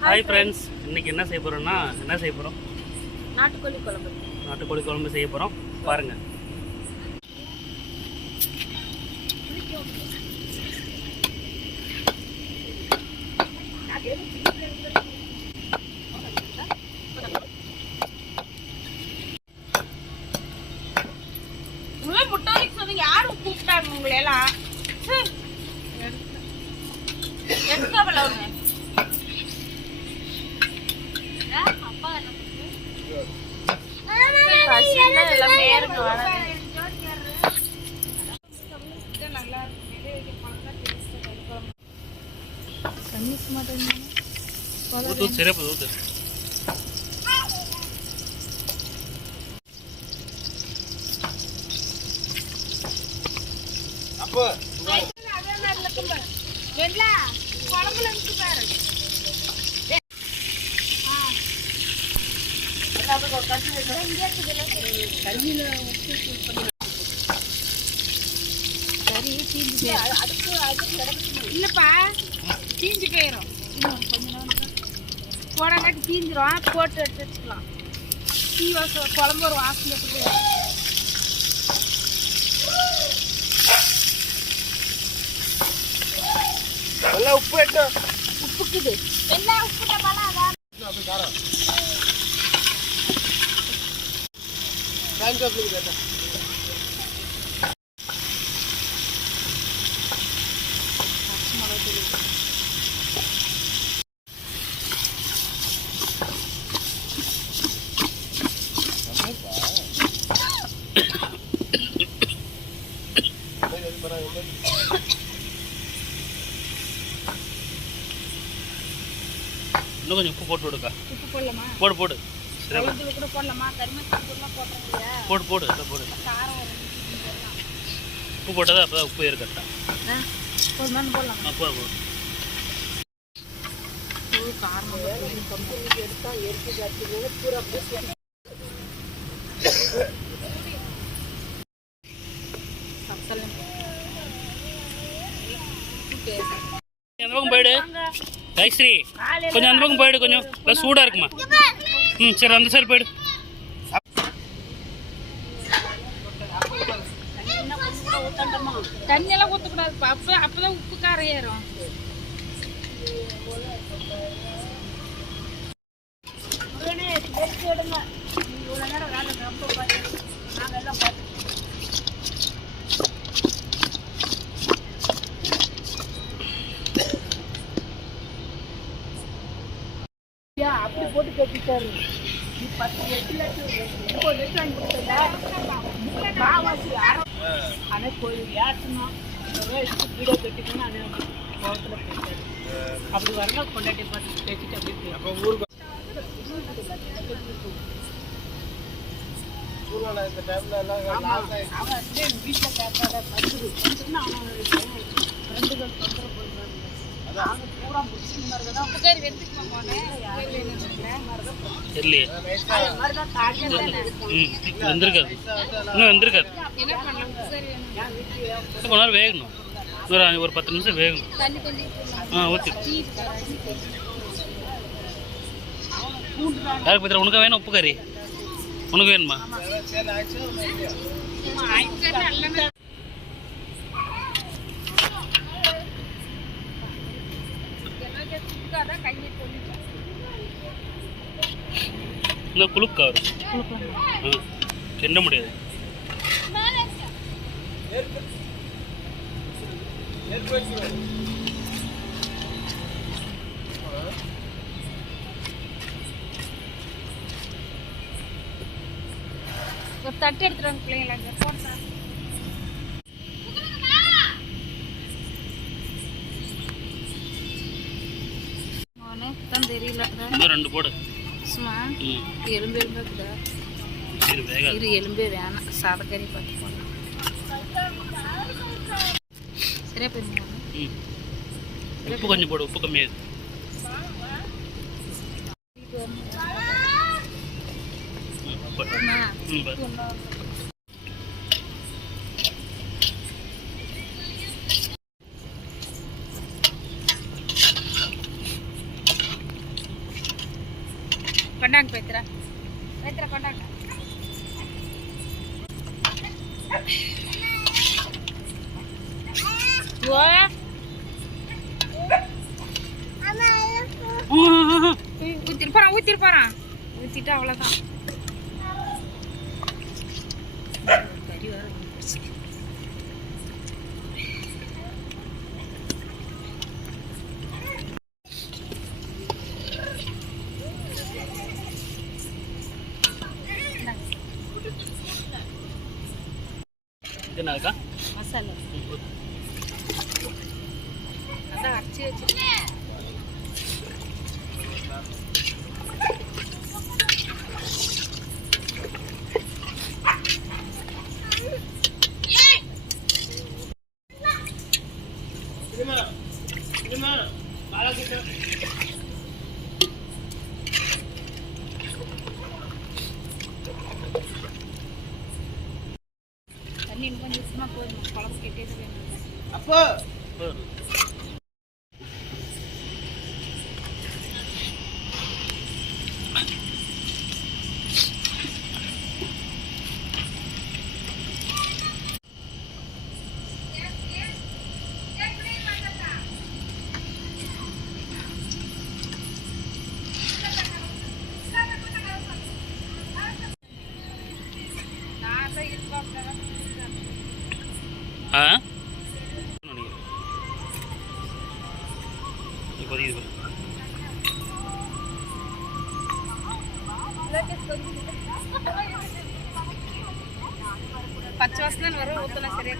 Hi friends இன்னைக்கு என்ன செய்ய போகிறோம்னா என்ன செய்ய போகிறோம் நாட்டுக்கோழி குழம்பு. நாட்டுக்கோழி குழம்பு செய்ய போகிறோம் பாருங்கள் யாரும் கூப்பிட்டாங்க உங்களை எல்லாம் ஒண்ணு అన్నికి మటన్ సరిపోదు అవుతుంది தண்ணியில் ஊற்று சிறப்பு ஊற்று இல்லப்பா தீஞ்சு போயிடும் போடாங்காட்டி தீஞ்சிரும். போட்டு எடுத்து வச்சுக்கலாம். டீ வாசம் குழம்பு ஒரு வாசனை எடுத்து எல்லாம் உப்பு எட்டு உப்புக்குது. என்ன உப்பு டப்பாலாம் அதான் கேட்டேன் இன்னும் கொஞ்சம் உப்பு போட்டு விடுக்கா உப்பு போடலாமா? போடு போடு. குழம்புல கூட போடலாமா? கரிமசாலா தூள்லாம் போடுறோம் இல்லையா போடு போடு இதை போடு. காரம் போடலாம். உப்பு போட்டதா அப்போ உப்பு ஏற்கட்டா போடலாம்? ஆ போடு போடு. பக்கம் போயிடு? ஜெயஸ்ரீ கொஞ்சம் அந்த பக்கம் போயிடு கொஞ்சம். இல்லை சூடாக இருக்குமா? ம் சரி அந்த சைடு போயிடு. தண்ணியெல்லாம் ஊற்றக்கூடாது அப்போ அப்போதான் உப்பு காரம் ஏறும். அப்படி போட்டு கட்டிட்டாரு பத்து எட்டு லட்சம் முப்பது லட்சம் வாங்கி கொடுத்தா ஆனால் கோயில் ஏற்றணும் வீடியோ கட்டிக்கணும் ஆனால் கோவத்தில் போயிட்டாரு அப்படி வரலாம் கொண்டாட்டி பார்த்து பேசிட்டு அப்படி அப்போ ஊருக்கு ஊர்ல இந்த டைம்ல எல்லாம் வீட்டில் கேட்காத ஃப்ரெண்டுகள் தொந்தரவு தெரியலையே. வந்திருக்காது இன்னும் வந்திருக்காது கொஞ்ச நேரம் வேகணும். இன்னொரு ஒரு பத்து நிமிஷம் வேகணும். ஆ ஓகே. யாருக்கு உனக்கு வேணும் உப்பு கறி உனக்கு வேணுமா சரி ஆச்சு இல்லையா? நல்ல இன்னும் குளுக்கா வரும் ஆ தின்ன முடியாது நெருப்பு வச்சுக்கோ. ஒரு தட்டு பிள்ளைங்கள அங்கே போட்டா தான் தெரியல. இன்னும் ரெண்டு போடு. కోసమా? ఎలుంబే కదా ఎలుంబే వేన సాధకరి పట్టుకోండి సరే ఉప్పు కొంచెం పోడు ఉప్పు కమ్మి ఉప్పు கொண்டாங்க பேத்துறா. பேத்துறா கொண்டாங்க. ஊத்திட்டு போறான் ஊத்திட்டு அவ்வளோதான் இது என்னக்கா marido. పచ్చి వస్తున్నాను వరకు పోతున్నా సరే.